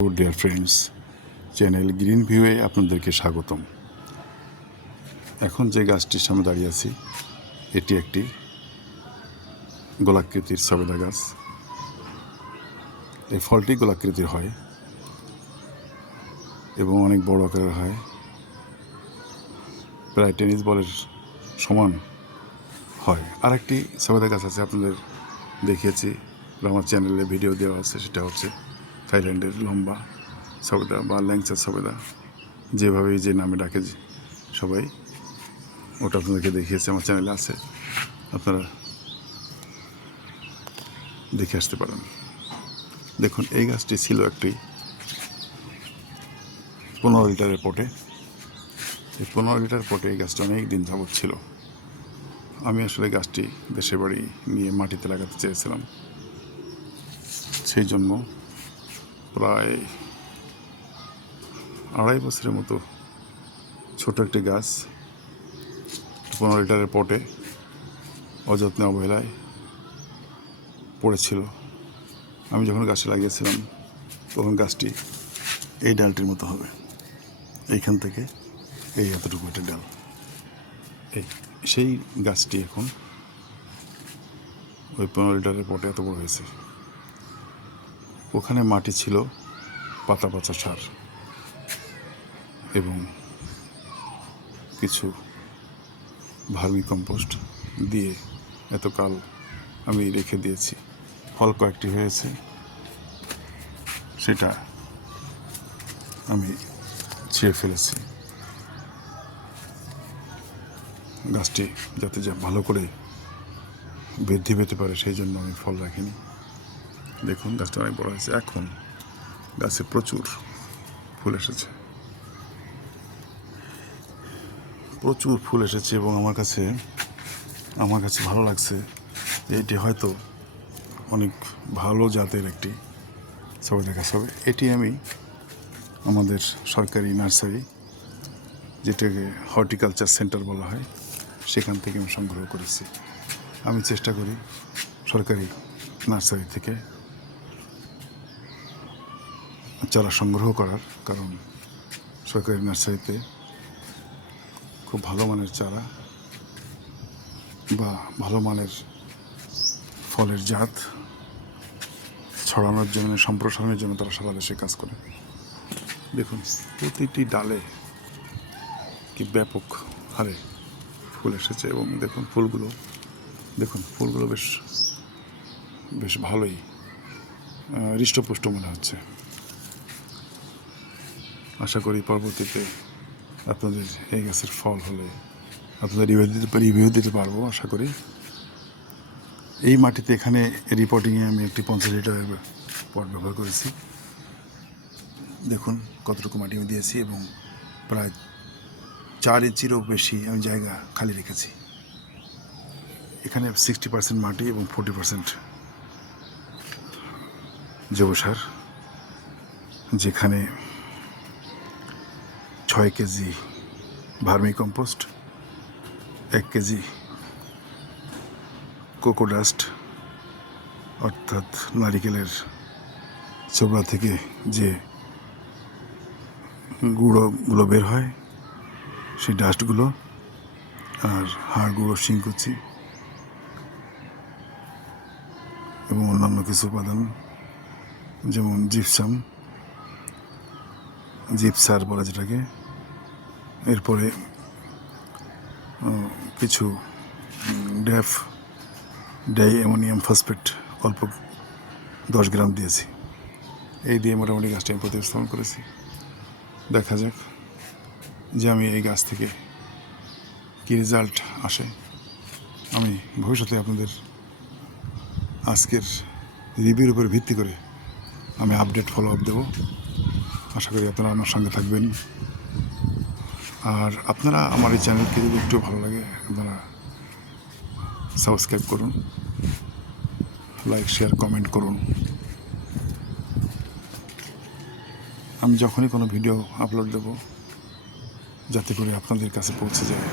Dear friends, channel green ভিউয়ে আপনাদেরকে স্বাগতম। এখন যে গাছটির সামনে দাঁড়িয়ে আছি এটি একটি গোলাকৃতির সবেদা গাছ। এই ফলটি গোলাকৃতির হয় এবং অনেক বড় আকারের হয়, প্রায় টেনিস বলের সমান হয়। আরেকটি সবেদা গাছ আছে, আপনাদের দেখিয়েছি, আমার চ্যানেলে ভিডিও দেওয়া আছে। সেটা হচ্ছে থাইল্যান্ডের লম্বা সবেদা বা ল্যাংচা সবেদা, যেভাবে যে নামে ডাকে সবাই, ওটা আপনাদেরকে দেখিয়েছে, আমার চ্যানেলে আছে, আপনারা দেখে আসতে পারেন। দেখুন, এই গাছটি ছিল একটি 15 লিটারের পটে। এই 15 লিটার পটে এই গাছটা অনেক দিন যাবৎ ছিল। আমি আসলে গাছটি দেশের বাড়ি নিয়ে মাটিতে লাগাতে চেয়েছিলাম, সেই জন্য প্রায় 2.5 বছরের মতো ছোট একটি গাছ 15 লিটারের পটে অযত্নে অবহেলায় পড়েছিল। আমি যখন গাছটি লাগিয়েছিলাম তখন গাছটি এই ডালটির মতো হবে, এইখান থেকে এই এতটুকু একটা ডাল। সেই গাছটি এখন ওই 15 লিটারের পটে এত বড় হয়েছে। ওখানে মাটি ছিল পাতা পচা সার এবং কিছু ভার্মি কম্পোস্ট দিয়ে এতকাল আমি রেখে দিয়েছি। ফল কয়েকটি হয়েছে, সেটা আমি ছিঁড়ে ফেলেছি। গাছটি যাতে ভালো করে বৃদ্ধি পেতে পারে সেই জন্য আমি ফল রাখিনি। দেখুন, গাছটা অনেক বড় হয়েছে। এখন গাছে প্রচুর ফুল এসেছে, এবং আমার কাছে ভালো লাগছে যে এটি হয়তো অনেক ভালো জাতের একটি সবেদা গাছ হবে। এটি আমি আমাদের সরকারি নার্সারি, যেটাকে হর্টিকালচার সেন্টার বলা হয়, সেখান থেকে আমি সংগ্রহ করেছি। আমি চেষ্টা করি সরকারি নার্সারি থেকে চারা সংগ্রহ করার, কারণ সরকারি নার্সারিতে খুব ভালো মানের চারা বা ভালো মানের ফলের জাত ছড়ানোর জন্য, সম্প্রসারণের জন্য তারা সারা দেশে কাজ করে। দেখুন, প্রতিটি ডালে কি ব্যাপক হারে ফুল এসেছে, এবং দেখুন ফুলগুলো বেশ ভালোই হৃষ্টপুষ্ট মনে হচ্ছে। আশা করি পরবর্তীতে আপনাদের এই গাছের ফল হলে আপনাদের রিভিউ দিতে পারবো, আশা করি। এই মাটিতে এখানে রিপোর্টিংয়ে আমি একটি 50 লিটারের পট ব্যবহার করেছি। দেখুন কতটুকু মাটি আমি দিয়েছি, এবং প্রায় 4 ইঞ্চিরও বেশি আমি জায়গা খালি রেখেছি। এখানে 60% মাটি এবং 40% জৈব সার, যেখানে 6 KG vermi compost, 1 KG coco dust, অর্থাৎ নারিকেলের চোবড়া থেকে যে গুঁড়োগুলো বের হয় সেই ডাস্টগুলো, আর হাড় গুঁড়ো, শিংকুচি এবং অন্যান্য কিছু উপাদান, যেমন জিপসার বলা যেটাকে। এরপরে কিছু ডাই অ্যামোনিয়াম ফসফেট অল্প 10 গ্রাম দিয়েছি। এই দিয়ে মোটামুটি গাছটি আমি প্রতিস্থাপন করেছি। দেখা যাক যে আমি এই গাছ থেকে কী রেজাল্ট আসে। আমি ভবিষ্যতে আপনাদের আজকের রিভিউর উপরে ভিত্তি করে আমি আপডেট ফলো আপ দেবো। আশা করি আপনারা আমার সঙ্গে থাকবেন। আর আপনারা আমার এই চ্যানেলকে যদি একটু ভালো লাগে, আপনারা সাবস্ক্রাইব করুন, লাইক, শেয়ার, কমেন্ট করুন। আমি যখনই কোনো ভিডিও আপলোড দেব, যাতে করে আপনাদের কাছে পৌঁছে যায়।